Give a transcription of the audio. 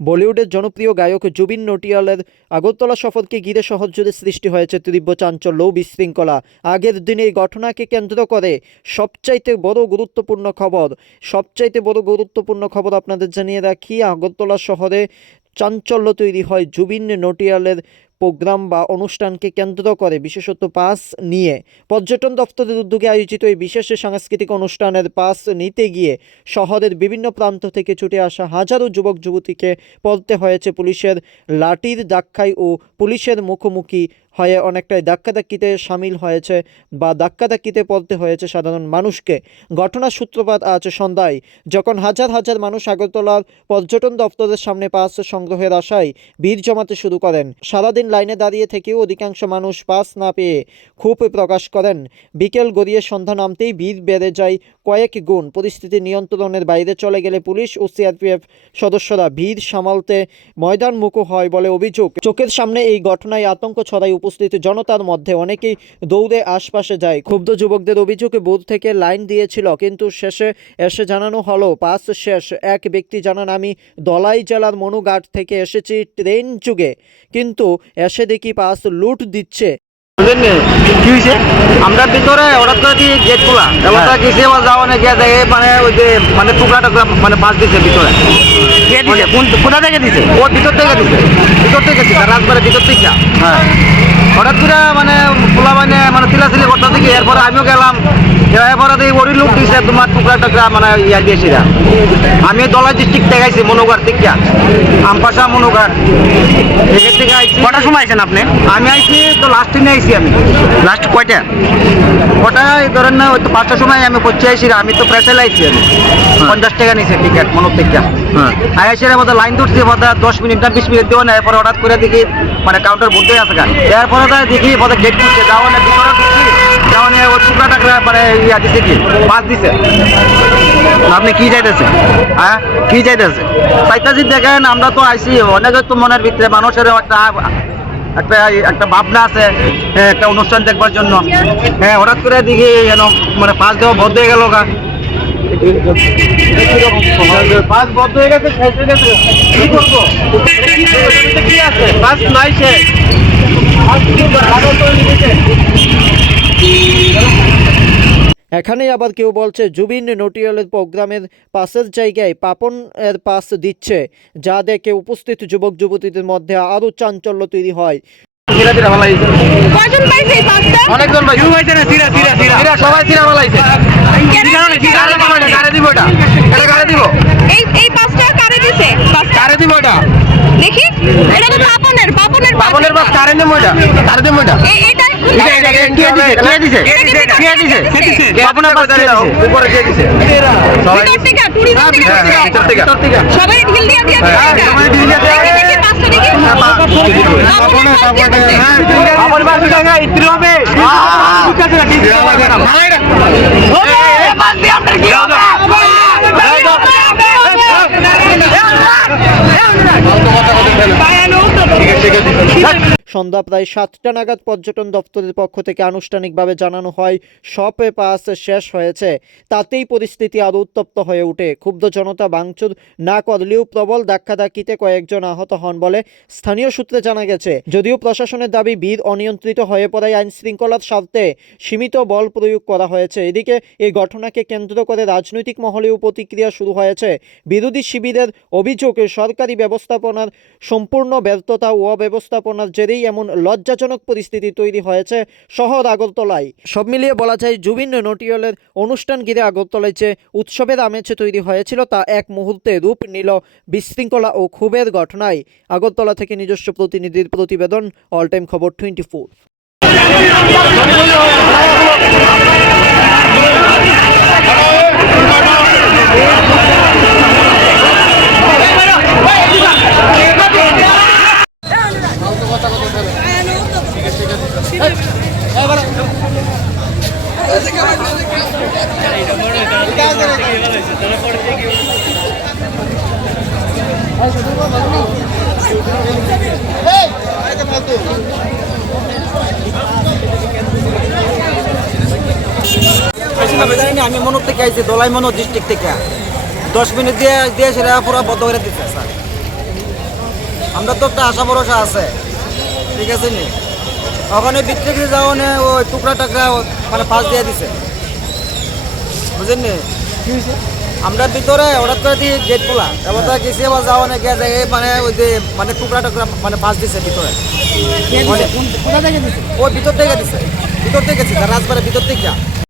বলিউডের জনপ্রিয় গায়ক জুবিন নটিয়ালের আগরতলা সফরকে ঘিরে শহর জুড়ে সৃষ্টি হয়েছে তীব্র চাঞ্চল্য বিশৃঙ্খলা। আগের দিনে এই ঘটনাকে কেন্দ্র করে সবচাইতে বড় গুরুত্বপূর্ণ খবর, সবচাইতে বড় গুরুত্বপূর্ণ খবর আপনাদের জানিয়ে রাখি, আগরতলা শহরে চাঞ্চল্য তৈরি হয় জুবিন নটিয়ালের প্রোগ্রাম বা অনুষ্ঠানকে কেন্দ্র করে, বিশেষত পাস নিয়ে। পর্যটন দপ্তরের উদ্যোগে আয়োজিত এই বিশেষ সাংস্কৃতিক অনুষ্ঠানের পাস নিতে গিয়ে শহরের বিভিন্ন প্রান্ত থেকে ছুটে আসা হাজারো যুবক যুবতীকে পড়তে হয়েছে পুলিশের লাঠির দাক্ষায় ও পুলিশের মুখোমুখি হয়ে অনেকটাই ধাক্কাধাক্কিতে সামিল হয়েছে বা ধাক্কাধাক্কিতে পড়তে হয়েছে সাধারণ মানুষকে। ঘটনার সূত্রপাত আজ সন্ধ্যায়, যখন হাজার হাজার মানুষ আগরতলার পর্যটন দপ্তরের সামনে পাস সংগ্রহের আশায় ভিড় জমাতে শুরু করেন। সারাদিন লাইনে দাঁড়িয়ে থেকেও অধিকাংশ মানুষ পাস না পেয়ে ক্ষোভ প্রকাশ করেন। বিকেল গড়িয়ে সন্ধ্যা নামতেই ভিড় বেড়ে যায় কয়েক গুণ। পরিস্থিতি নিয়ন্ত্রণের বাইরে চলে গেলে পুলিশ ও সিআরপিএফ সদস্যরা ভিড় সামালতে ময়দানমুখো হয় বলে অভিযোগ। চোখের সামনে এই ঘটনায় আতঙ্ক ছড়ায় উপস্থিত জনতার মধ্যে অনেকেই দৌড়ে আশপাশে যায়। ক্ষুব্ধ যুবকদের অভিযোগে বুথ থেকে লাইন দিয়েছিল, কিন্তু শেষে এসে জানানো হলো, পাস শেষ। এক ব্যক্তি জানান, আমি দলাই জেলার মনুঘাট থেকে এসেছি ট্রেন যুগে, কিন্তু এসে দেখি পাস লুট দিচ্ছে? কি হয়েছে আমরা ভিতরে হঠাৎ করে কি গেট খোলা? এবার তো গেছে এবার যাওয়া না গিয়ে দেখে মানে ওই যে মানে টুকরা টুকরা মানে বাস দিছে ভিতরে। কে দিছে? কোথা থেকে দিছে? ও ভিতর থেকে দিছে ভিতর থেকে দিছে রাজবাড়ি ভিতর থেকে। হ্যাঁ। হঠাৎ করে মানে খোলা মানে মানে তিলাচিলি করতে থেকে এরপরে আমিও গেলাম। এরপরে দেখি ওরি লোক দিছে তোমার টুকরা টুকরা মানে ইয়া দিয়েছি আমি দলা ডিস্ট্রিক্ট আইছি মনোঘাট থেকে আমপাশা মনোঘাট। এখান থেকে আইছি কটার সময় আছেন আপনি? আমি আইছি তো লাস্ট দিনে আইছি আমি। লাস্ট কয়টা? ওটাই ধরেন না ওই তো পাঁচটার সময় আমি পৌঁছে আইছি আমি তো প্রেসে আইছি আমি। পঞ্চাশ টাকা নিয়েছে টিকিট মনোর থেকে হ্যাঁ আইসি মধ্যে লাইন ধরছি বোধহয় দশ মিনিট না বিশ মিনিট দেওয়া না এরপরে হঠাৎ করে দেখি মানে কাউন্টার বুঝতে আছে গান এরপরে দেখি বোধহয় গেট খুলছে যাওয়া না ভিতরে ঢুকছি নিয়ে ওই টুকরা টাকরা মানে ইয়া দিছে কি? পাস দিছে। আপনি কি চাইতেছেন হ্যাঁ? কি চাইতেছে? চাইতাছি দেখেন, আমরা তো আইসি অনেক তো মনের ভিতরে মানুষের একটা একটা একটা ভাবনা আছে একটা অনুষ্ঠান দেখবার জন্য। হ্যাঁ হঠাৎ করে দেখি যেন মানে পাঁচ দেওয়া বন্ধ হয়ে গেল গা। পাঁচ বন্ধ হয়ে গেছে কি করব? কি আছে? পাঁচ নাই শেষ পাঁচ কি করব? আরও তো লিখেছে। এখানেই আবার কেউ বলছে জুবিন নটিয়ালের প্রোগ্রামের পাশের জায়গায় পাপন এর পাস দিচ্ছে যা দেখে উপস্থিত যুবক যুবতীদের মধ্যে আরও চাঞ্চল্য তৈরি হয়। অনেকজন সিরা দিব এটা? দিব? এই পাঁচটা কারে দিছে? কারে দিব এটা? দেখি। এটা তো বাবনের বাস কারে নেব এটা কারে দিব এটা এই এটা এটা এটা কে দিছে কে দিছে কে দিছে? কে দিছে কে দিছে? বাবনের বাস কে দিছে উপরে কে দিছে সবাই ভিতর থেকে টুরিজম থেকে হ্যাঁ, হ্যাঁ, ভিতর থেকে সবাই ঢিল দিয়ে দিয়ে হ্যাঁ, সবাই ঢিল দিয়ে দিয়ে- দেখি, দেখি পাঁচটা দেখি পাপনের পাঁচ দিয়ে দিছে। বাবনের বাস টাকা ইত্রি হবে ঠিক আছে না ঠিক সন্ধ্যা প্রায় সাতটা নাগাদ পর্যটন দপ্তরের পক্ষ থেকে আনুষ্ঠানিকভাবে জানানো হয় সবে পাস শেষ হয়েছে। তাতেই পরিস্থিতি আরও উত্তপ্ত হয়ে ওঠে। ক্ষুব্ধ জনতা ভাঙচুর না করলেও প্রবল ধাক্কাধাক্কিতে কয়েকজন আহত হন বলে স্থানীয় সূত্রে জানা গেছে। যদিও প্রশাসনের দাবি, ভিড় অনিয়ন্ত্রিত হয়ে পড়ায় আইন শৃঙ্খলার স্বার্থে সীমিত বল প্রয়োগ করা হয়েছে। এদিকে এই ঘটনাকে কেন্দ্র করে রাজনৈতিক মহলেও প্রতিক্রিয়া শুরু হয়েছে। বিরোধী শিবিরের অভিযোগে সরকারি ব্যবস্থাপনার সম্পূর্ণ ব্যর্থতা ও অব্যবস্থাপনার জেরেই এমন লজ্জাজনক পরিস্থিতি তৈরি হয়েছে শহর আগরতলায়। সব মিলিয়ে বলা যায়, জুবিন নটিয়ালের অনুষ্ঠান ঘিরে আগরতলায় যে উৎসবের আমেজ তৈরি হয়েছিল তা এক মুহূর্তে রূপ নিল বিশৃঙ্খলা ও ক্ষোভের ঘটনায়। আগরতলা থেকে নিজস্ব প্রতিনিধির প্রতিবেদন অল টাইম খবর টোয়েন্টি ফোর আমি মনোর থেকে আইছি, দলাই মনো ডিস্ট্রিক্ট থেকে। দশ মিনিট দিয়ে দিয়ে সেটা পুরো বন্ধ করে দিচ্ছে স্যার। আমরা তো একটা আশা ভরসা আছে। ঠিক আছে নি? ওখানে বিক্রি করে যাও নে ওই টুকরা টাকরা মানে পাস দিয়ে দিছে। বুঝলেন নি? আমরা ভিতরে হঠাৎ করে দিয়ে গেট খোলা। এবার তো গেছি আবার যাও না গিয়ে যায় মানে ওই যে মানে টুকরা টুকরা মানে ফাঁস দিছে ভিতরে। কোথা ও ভিতর থেকে দিছে। ভিতর থেকে গেছে রাজবাড়ির ভিতর থেকে।